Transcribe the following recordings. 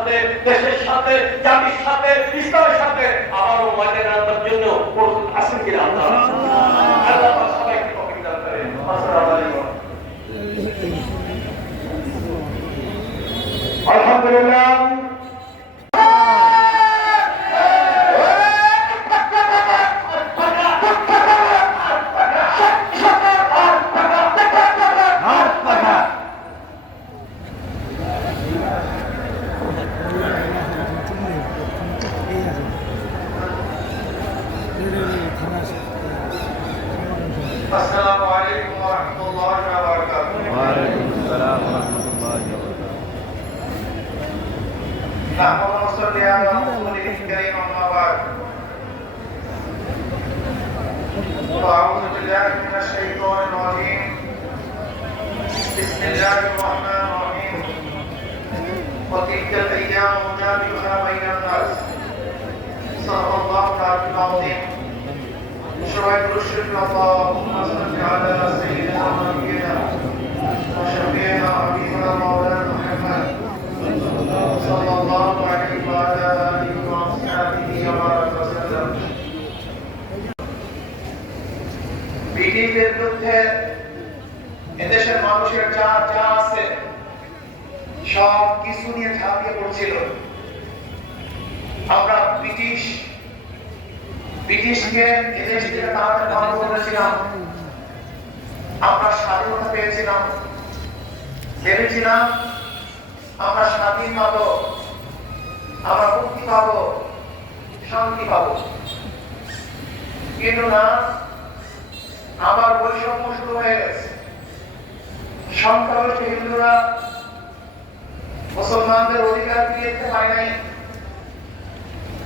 সাথে, দেশের সাথে, জাতির সাথে, ইসলামের সাথে, আবারও মাঝে রাখার জন্য প্রস্তুত আছেন কিনা আল্লাহ আলহামদুলিল্লাহ। السلام عليكم ورحمة الله وبركاته وعليكم السلام ورحمة الله وبركاته نحمد ونصلي على رسوله الكريم أما بعد وأعوذ بالله من الشيطان الرجيم بسم الله الرحمن الرحيم. وتلك الأيام نداولها شرعت الشرك اللهم صل على سيدنا ونبينا وشفيعنا حبيبنا مولانا محمد صلى الله عليه وعلى آله وأصحابه وبارك وسلم ব্রিটিশদের বিরুদ্ধে এদেশের মানুষের যা যা আছে সব কিছু নিয়ে ঝাঁপিয়ে পড়ছিল আমরা ব্রিটিশ ব্রিটিশকে এদেশ থেকে তাড়াতে করেছিলাম আমরা স্বাধীনতা পেয়েছিলাম। ভেবেছিলাম আমরা স্বাধীন পাবো। আমরা মুক্তি শান্তি কিন্তু না, আবার বৈষম্য শুরু হয়ে গেছে। সংখ্যালঘু হিন্দুরা মুসলমানদের অধিকার ফিরিয়ে দিতে নাই।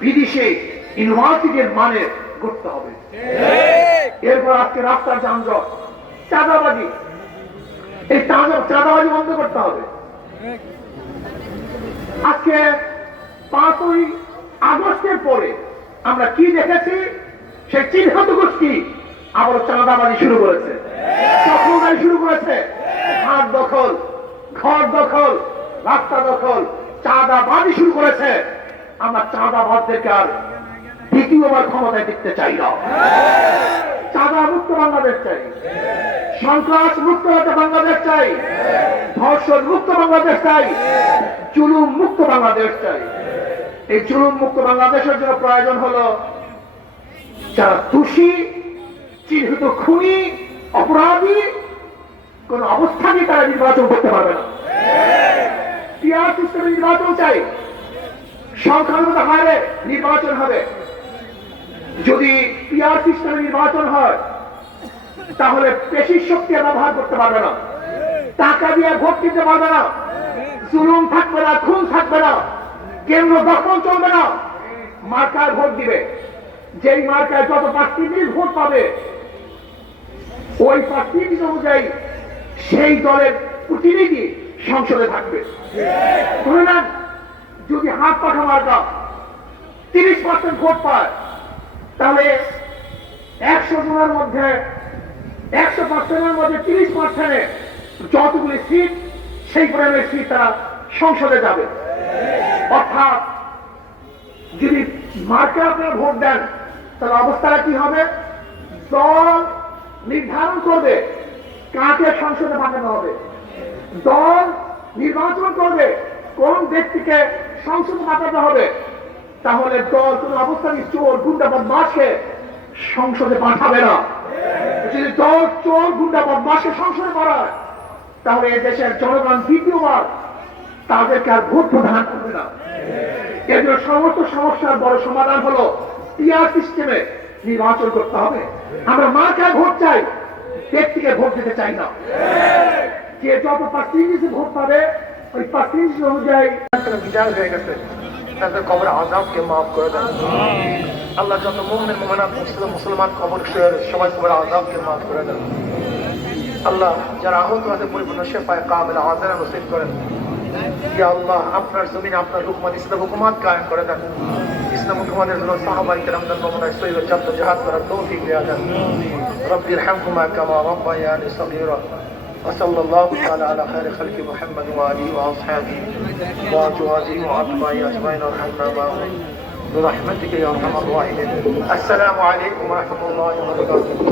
বিদেশে ইউনিভার্সিটির মানে করতে হবে। এরপর আজকে রাস্তার যানজট চাঁদাবাজি। এই চাঁদা চাঁদাবাজি বন্ধ করতে হবে। আজকে পাঁচই আগস্টের পরে আমরা কি দেখেছি? সেই চিহ্নিত গোষ্ঠী আবার চাঁদাবাজি শুরু করেছে। দখলদারি শুরু করেছে। হাট দখল ঘর দখল রাস্তা দখল চাঁদাবাজি শুরু করেছে। আমরা চাঁদাবাদদেরকে আর দ্বিতীয়বার ক্ষমতায় দেখতে চাই না। চাঁদা মুক্ত বাংলাদেশ চাই। সন্ত্রাস মুক্ত হতে বাংলাদেশ চাই। ধর্ষণ মুক্ত বাংলাদেশ চাই। জুলুম মুক্ত বাংলাদেশ চাই। এই জুলুম মুক্ত বাংলাদেশের জন্য প্রয়োজন হলো যারা দোষী, চিহ্নিত খুনি, অপরাধী, কোন অবস্থানে তারা নির্বাচন করতে পারবে না। সিস্টেমে নির্বাচন চাই। সংখ্যালঘুতা হারে নির্বাচন হবে। যদি পিয়ার সিস্টেমে নির্বাচন হয়, তাহলে পেশির শক্তি ব্যবহার করতে পারবে না। টাকা দিয়ে ভোট দিতে পারবে না। জুলুম থাকবে না, খুন থাকবে না। কেন্দ্র দখল চলবে না। মার্কায় ভোট দিবে। যেই মার্কায় যত পার্সেন্টেজ ভোট পাবে, ওই পার্সেন্টেজ অনুযায়ী সেই দলের প্রতিনিধি সংসদে থাকবে। ধরে নেন, যদি হাত পাখা মার্কা তিরিশ পার্সেন্ট ভোট পায়। তাহলে একশো জনের মধ্যে, একশো পার্সেন্টের মধ্যে তিরিশ পার্সেন্টে যতগুলি সিট, সেই পরিমাণের সিট তারা সংসদে যাবে। অর্থাৎ যদি মার্কে আপনারা ভোট দেন, তাহলে অবস্থাটা কি হবে? দল নির্ধারণ করবে কাকে সংসদে পাঠানো হবে। দল নির্বাচন করবে, কোন ব্যক্তিকে সংসদে পাঠাতে হবে, তাহলে দল কোন অবস্থায় চোর গুন্ডা বদমাসকে সংসদে পাঠাবে না। যদি দল চোর গুন্ডা বদমাসকে সংসদে পাঠায়, তাহলে এ দেশের জনগণ দ্বিতীয়বার তাদেরকে আর ভোট প্রদান করবে না। জন্য সমস্ত সমস্যার বড় সমাধান হলো পিআর সিস্টেমে নির্বাচন করতে হবে। আমরা মার্কায় ভোট চাই থেকে ভোট দিতে চাই না। যে যত পার্সেন্টেজে ভোট পাবে, ওই পার্সেন্টেজ অনুযায়ী বিধান হয়ে গেছে। তাদের কবর আজাবকে মাফ করে দেন। আল্লাহ যত মোহনের মোমেনাত, মুসলিম, মুসলমান কবর সবাই কবর আজাবকে মাফ করে দেন। আল্লাহ যারা আহত আছে পরিপূর্ণ সে পায় কাবিল আজারা হোসেন করেন। ইয়া আল্লাহ, আপনার জমিন, আপনার হুকুমাত, ইসলাম হুকুমাত কায়েম করে দেন। ইসলাম হুকুমাতের জন্য সাহাবাই কেরামদান মোহনায় সৈয়দ চান্দ জাহাজ করার তৌফিক দেওয়া যান। রব্বির হামকুমা কামা রব্বায়ানি সগীরা। وصلى الله تعالى على خير خلق محمد وآله وأصحابه وأزواجه وأتباعه أجمعين. وارحمنا معهم برحمتك يا أرحم الراحمين. السلام عليكم ورحمة الله وبركاته.